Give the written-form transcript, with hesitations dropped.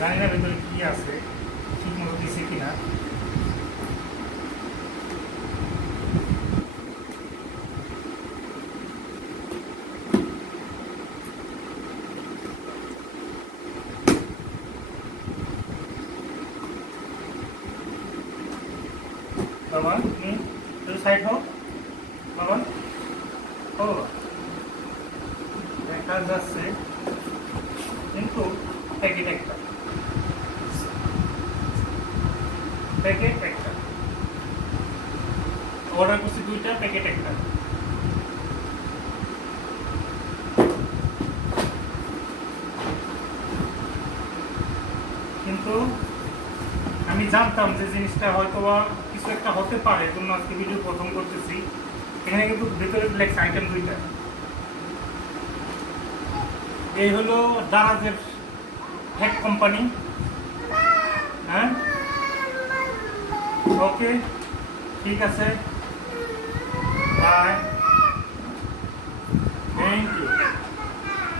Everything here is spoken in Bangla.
জানি না ভেতরে কি আছে, ঠিক মতো দিছে কিনা। বাবা তুমি সাইড হও, বাবা ও দেখা যাচ্ছে কিন্তু প্যাকেট একটা, প্যাকেট একটা অর্ডার করছি, দুইটা প্যাকেট একটা। কিন্তু আমি জানতাম যে জিনিসটা হয়তো বা কিছু একটা হতে পারে, জন্য আজকে ভিডিও প্রথম করতেছি। এখানে কিন্তু ভেতরে লেখা আইটেম দুইটা। এই হলো দারাজের হেড কোম্পানি। হ্যাঁ ওকে ঠিক আছে, বাই।